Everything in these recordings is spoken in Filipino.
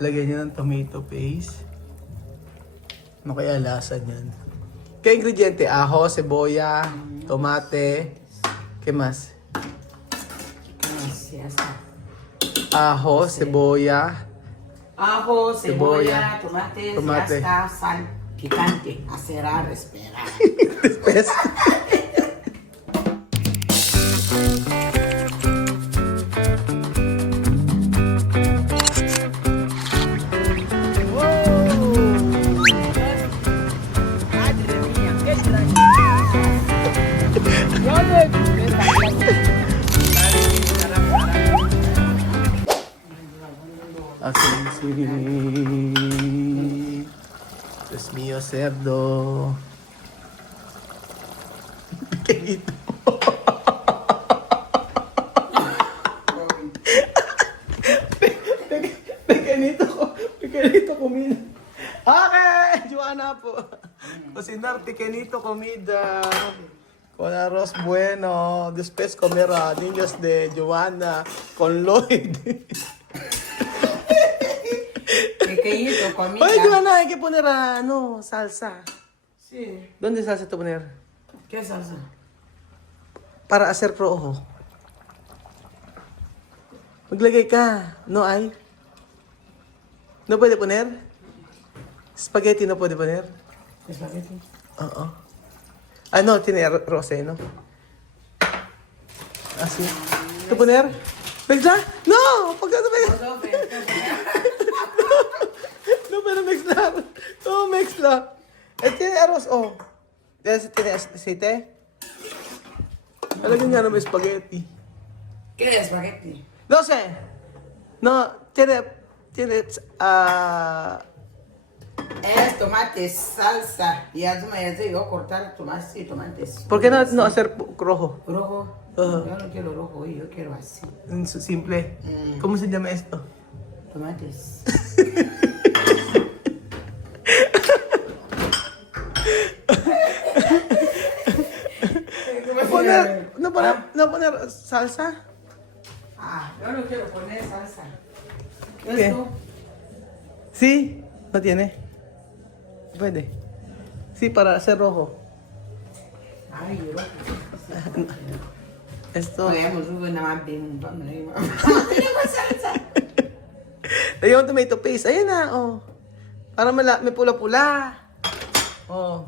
Lagyan nyo ng tomato paste. Ano kaya lasa niyan? Kaya ingrediente, ajo, cebolla, tomate. ¿Qué más? Ya está. Ajo, cebolla. Ajo, Cebolla, cebolla, tomates, tomate. ya está, sal, picante, acerar, esperar. Después. Así, Dios mío, cerdo. Pequeñito. Pequeñito comida. Okay, Joanna po. Cocinar pequeñito comida. Con arroz bueno. Después comer a niños de Joanna con Lloyd. Pequeñito, comida. Oye, Joanna, hay que poner salsa. Sí. ¿Dónde salsa te poner? ¿Qué salsa? Para hacer rojo. Maglagay ka. No hay. ¿No puede poner? Spaghetti no puede poner. Espagueti. Oo. Ah, no, tiene rosé, ¿no? Así. ¿Qué poner? ¿Mezcla? ¡No! ¿Por qué no mezcla? No puedo mezclar. No mezcla. Tiene arroz, oh. ¿Tiene aceite? Alagyan nga naman spaghetti. ¿Qué es espagueti? No sé. No, tiene, Es tomates, salsa. Y hazme eso, yo cortar tomates y tomates. ¿por qué no hacer rojo? Rojo. Ajá. Yo no quiero rojo, yo quiero así. Simple. ¿Cómo se llama esto? Tomates. No poner salsa. Ah, yo no quiero poner salsa. ¿Qué? ¿Esto? Sí, no tiene. Puede. Sí, para hacer rojo. Ay, rojo. Esto. Podemos nada más bien. Tenemos salsa. Lagyan mo tomato paste. Ayan na, oh. Para may pula-pula. Oh.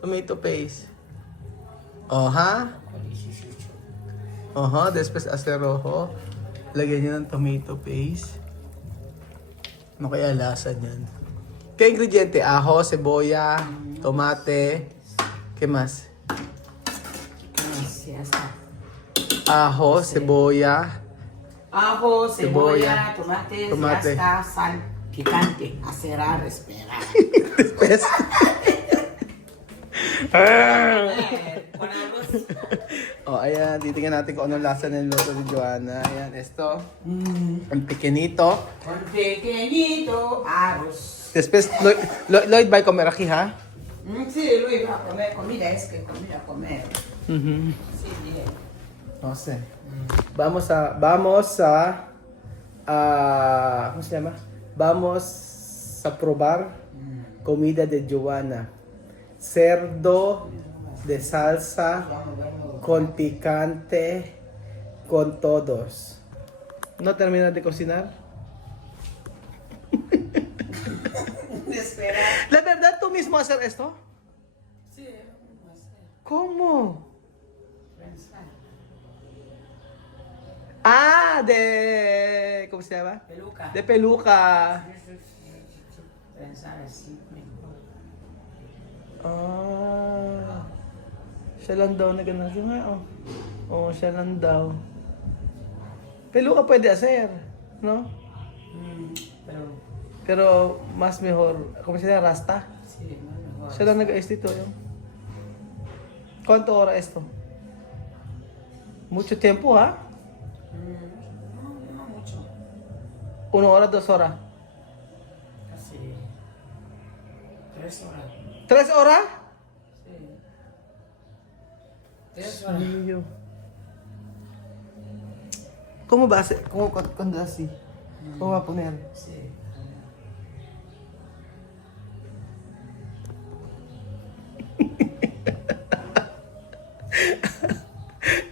Tomato paste. Oh, ha? Después hacer rojo. Lagyan nyo ng tomato paste. Ano kaya lasa niyan? Kaya ingrediente, ajo, cebolla, tomate. ¿Qué más? Ya está. Ajo, cebolla. Ajo, Cebolla, cebolla, tomates, tomate. ya está, sal, picante, acerar, esperar. Después. Con arroz. Oh, ayan. Titingnan natin kung anong lasa ng luto ni Joanna. Ayan, esto. Ang pequeñito. Con pequeñito arroz. Después, Lloyd va a comer aquí, ¿ha? Sí, Luis va a comer comida, es que comida, comer. Sí, bien. No sé. Vamos a, ¿cómo se llama? Vamos a probar comida de Joanna. Cerdo de salsa con picante con todos. ¿No terminas de cocinar? Espera. ¿La verdad tú mismo hacer esto? Sí, vamos a hacer. ¿Cómo? Pensar. Ah, de... ¿Cómo se llama? Peluca. De peluca. Pensar así mejor. Ah. Siya lang daw na ganun. Yung nga, oh. Oh, siya lang daw. Peluca puede hacer, ¿no? Pero, Pero más mejor, ¿cómo se llama? Rasta. sí, más mejor. Siya lang nag-ayos dito, yun. ¿Cuánto hora esto? Mucho tiempo, ¿ha? No mucho. 1 hora, 2 horas. Casi 3 horas. 3 horas? Sí. 3 horas. Mío. ¿Cómo va a ser? ¿Cómo cuando así? ¿Cómo va a poner? Sí.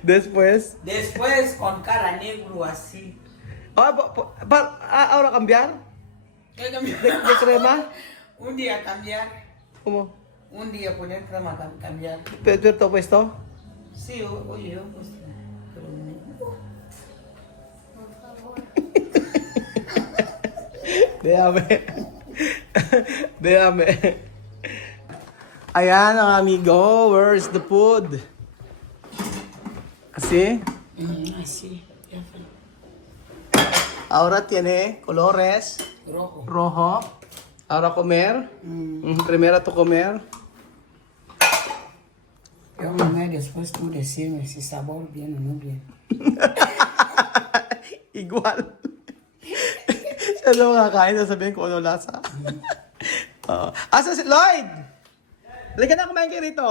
Después. Después con cara negro así. Ah, ahora cambiar? ¿Qué cambiar? ¿De crema? Un día cambiar. ¿Cómo? Un día poner crema cambiar. ¿Pero puesto? Sí, oye, yo pues. Pero Déjame. Déjame. Ayan ang amigo. Where's the food? Así. así. Ahora tiene colores. Rojo. Rojo. Ahora comer. Primero tu comer. Yo comer después tú decirme si sabor bien o no bien. Igual. Siya lang makakain, sasabihin ko ano lasa. Asa si Lloyd? Halika na, kumain kayo rito.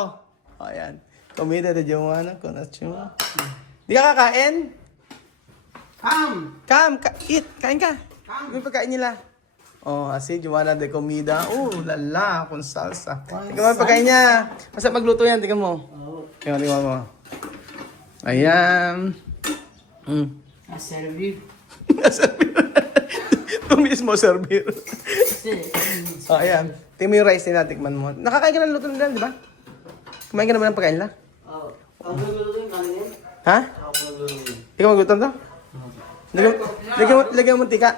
O, ayan. Comida de Joanna con Achua. Di ka kakain? Eat. Kain ka. May pagkain nila. Oh, así, Joanna de comida. Lala, con salsa. Tingnan mo yung pagkain niya. Masarap magluto yan, tingnan mo. Tingnan mo. Ayan. A servir. Ito mismo servir. Sí. Oh, ayan. Tingnan mo yung rice nila, tikman mo. Nakakain ka ng luto nila, di ba? Kumain ka naman ng pagkain nila? Ang luluto yung kanina? Ha? Ikaw magluto to? Lagyan mo tika.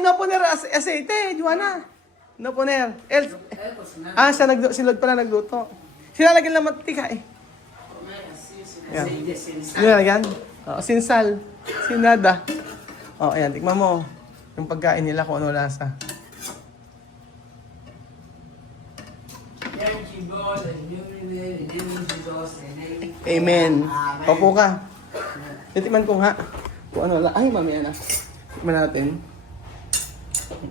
No poner aceite, Joanna. No poner. Si Lord pala nagluto. Sinalagyan lang mantika eh. Yan. Sinalagyan? Sinsal. Sinada. Ayan, tikman mo. Yung pagkain nila kung ano lasa. Amen. Opo ka. Tikman ko nga. Kung ano lang. Ay, mamaya na. Tikman natin.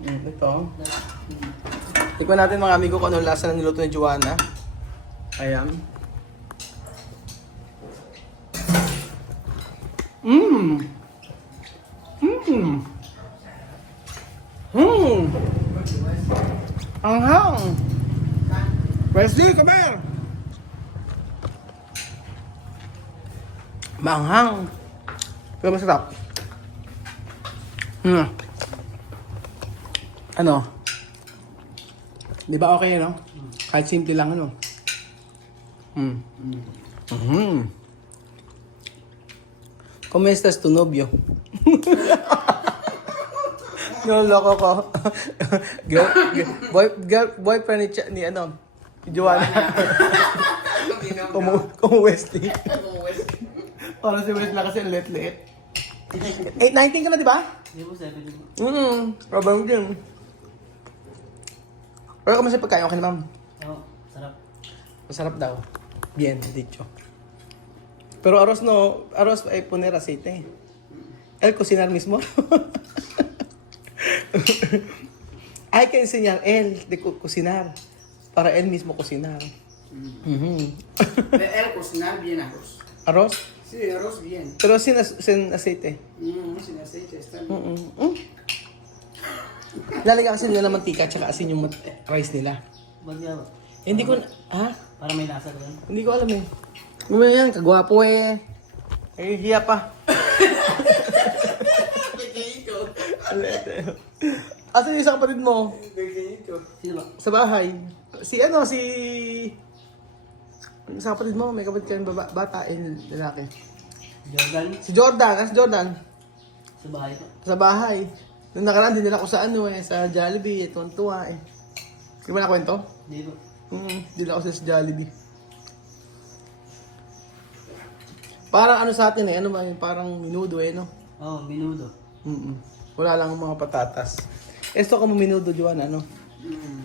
Ito. Tikman natin mga amigo kung ano lasa ng niluto ni Joanna. Ayan. Anghang. Wesley, come here. Maanghang. Pero masarap. Ano? Di ba okay, no? Kahit simple lang, ano? ¿Cómo estás tu novio? Yung loko ko. Boyfriend ni Joanna. Como Wesley. Para si Wesley kasi ang let-let. 8-19 ka na, di ba? Hindi po, 7 po. Problem din. Pero kung masaya pagkain, okay na, ma'am? Oo, sarap. Masarap daw. Bien, dicho. Pero arroz ay poner aceite. Él cocinar mismo. Hay que enseñar él de cocinar para él mismo cocinar. Él cocinar bien arroz. Arroz? Sí, arroz bien. Pero sin aceite. Sin aceite está bien. Lalagyan kasi nila ng mantika tsaka asin yung rice nila. Ba't nga ba? Hindi ko Para may lasa doon. Hindi ko alam eh. Kumaya yan, kagwapo eh. Ay, hiya pa. Asan yung isang kapatid mo? Sino ba? Sa bahay. Si isang kapatid mo, may kapatid kayong bata eh, lalaki. Jordan? Si Jordan, si Jordan. Sa bahay po. Sa bahay. Nung nakaraan, din nila ko sa sa Jollibee, tuwan-tuwa eh. Hindi mo nakwento? Hindi po. Hindi ako sa Jollibee. Parang sa atin eh, ba yun? Parang minudo eh, no? Oo, binudo. Wala lang mga patatas. Esto como minudo, Joanna, no?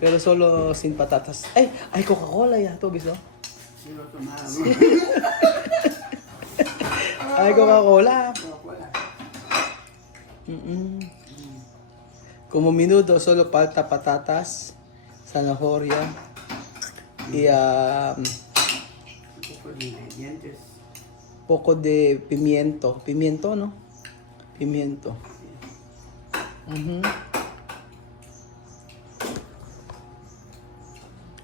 Pero solo sin patatas. Ay, Coca-Cola yato, gusto? Sino tomado? Ay, Coca-Cola. Como minudo, solo falta patatas, zanahoria, y Un poco de ingredientes. poco de pimiento. Pimiento, ¿no? Pimiento.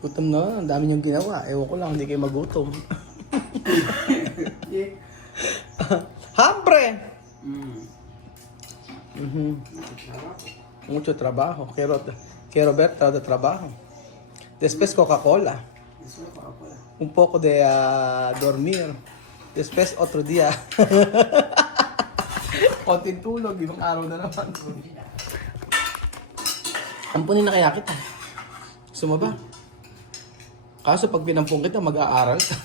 Gutom na, ang dami niyong ginawa. Ewan ko lang, hindi kayo magutom. Are! Mm. Mhm. Mucho trabajo. Kay Roberta de trabajo. Después Coca-Cola. Eso es Coca-Cola. Un poco de dormir. Después otro día. Konting tulog, ibang araw na naman. Ampunin na kaya kita. Gusto mo ba? Kaso pag pinampung kita, mag-aaral ka.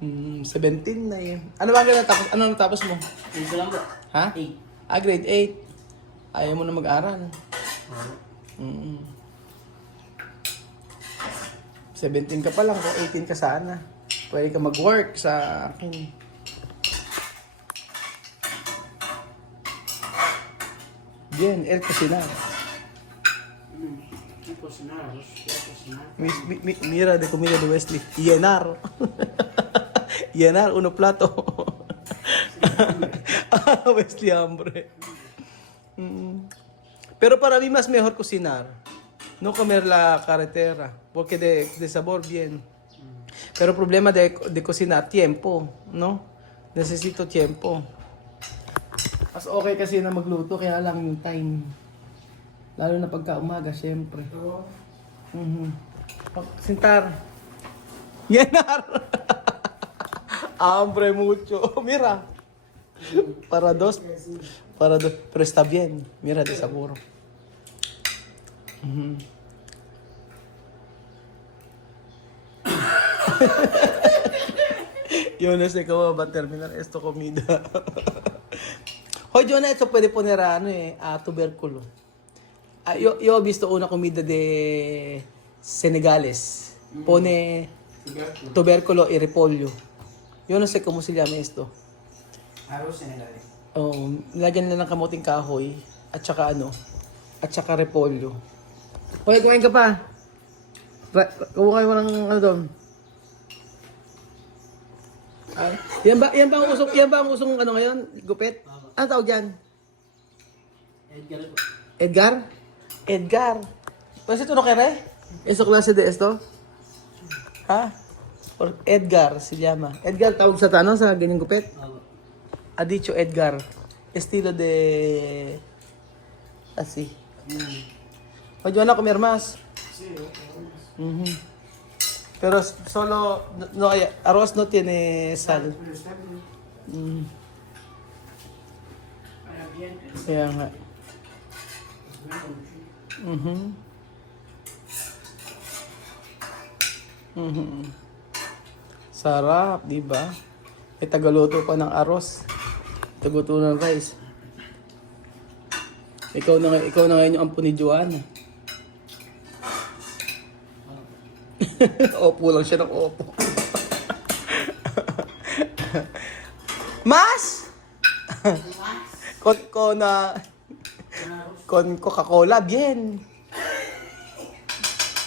17 na eh. Ano ba ang natapos? Ano natapos mo? Ito lang po. Ha? 8. Grade 8. Ayaw mo na mag-aral. Oo. 17 ka pa lang, kung 18 ka sana. Pwede ka mag-work sa akin. Bien, el cocinar. ¿Qué cocinar? ¿Qué cocinar? Mira de comida de Wesley. Llenar. Llenar uno plato. Wesley hambre. Pero para mí más mejor cocinar. No comer la carretera. Porque de sabor bien. Pero el problema de cocinar, tiempo, ¿no? Necesito tiempo. Mas okay kasi na magluto, kaya lang yung time. Lalo na pagka umaga, syempre. Sintar. Llenar. Hambre mucho. Mira. Para dos. Pero está bien. Mira de sabor. Yo no sé cómo va a terminar esto comida. Hoy, Jonah, esto puede poner a tubérculo. Yo he visto una comida de Senegales. Pone tubérculo y repollo. Yo no sé cómo se llama esto. Arroz senegalés. Oh, nilagyan nila ng kamuting kahoy at saka repolyo. Hoy, kumain ka pa. Kumain mo ng ano doon. Yan ba ang usong ano ngayon? Gupit? Ano tawag yan? Edgar po. Edgar? Edgar. Pues ito no kere? ¿Eso clase de esto? Ha? Or Edgar se llama. Edgar tawag sa tanong sa ganyang gupit? Oo. Ha dicho Edgar. Estilo de... Así. ¿O yo van a comer más? Sí, Ujú. Pero solo... No, arroz no tiene sal. pero está bien. Mm. Para bien. Kaya nga. Mhm. Mhm. Sarap, di ba? May tagaluto pa ng arroz. Tagaluto ng rice. Ikaw na ngayon yung ampo ni Joanna. Opo lang siya ng opo. Mas! Con Coca-Cola, bien.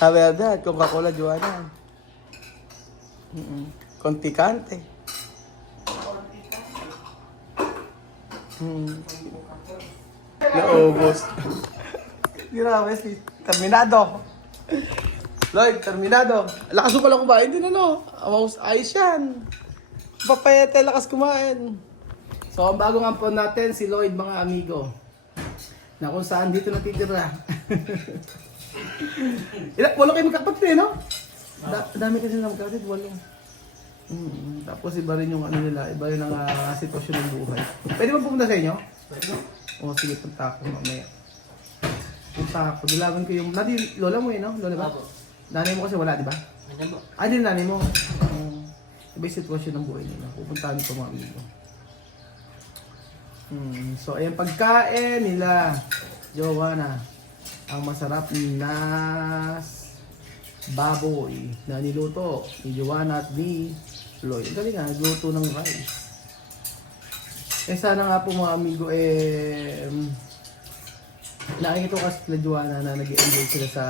La verdad, con Coca-Cola, Joanna. Con picante. Naubos. Grabe, terminado. Lloyd, terminado. Lakas mo pala kumain din, ano? Ayos yan. Papayete, lakas kumain. So, ang bagong ampon natin, si Lloyd, mga amigo. Na kung saan dito natitira. Walo kayo magkapatid, no? Dami kasi na magkapatid, walo. Tapos iba rin yung ano nila, iba rin ang sitwasyon ng buhay. Pwede ba pumunta sa inyo? Pwede. O sige, punta ako mamaya. Punta ako, dilawan ko yung... Nadi, lola mo no? Lola ba? Opo. Nanay mo kasi wala, di ba? Ano po? Ay, din nanay mo. Iba yung sitwasyon ng buhay nila. Pupuntahan ko mga amigo. So, ayan pagkain nila. Joanna. Ang masarap na baboy na niluto ni Joanna at ni Lloyd. Ang galing nga, nagluto ng rice. Sana nga po mga amigo, nakikita ko kasi kila Joanna na nag-enjoy sila sa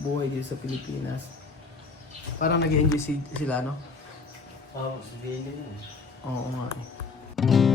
buhay dito sa Pilipinas. Parang nag-enjoy sila, no? Oo, sabihin din yun. Oo nga eh.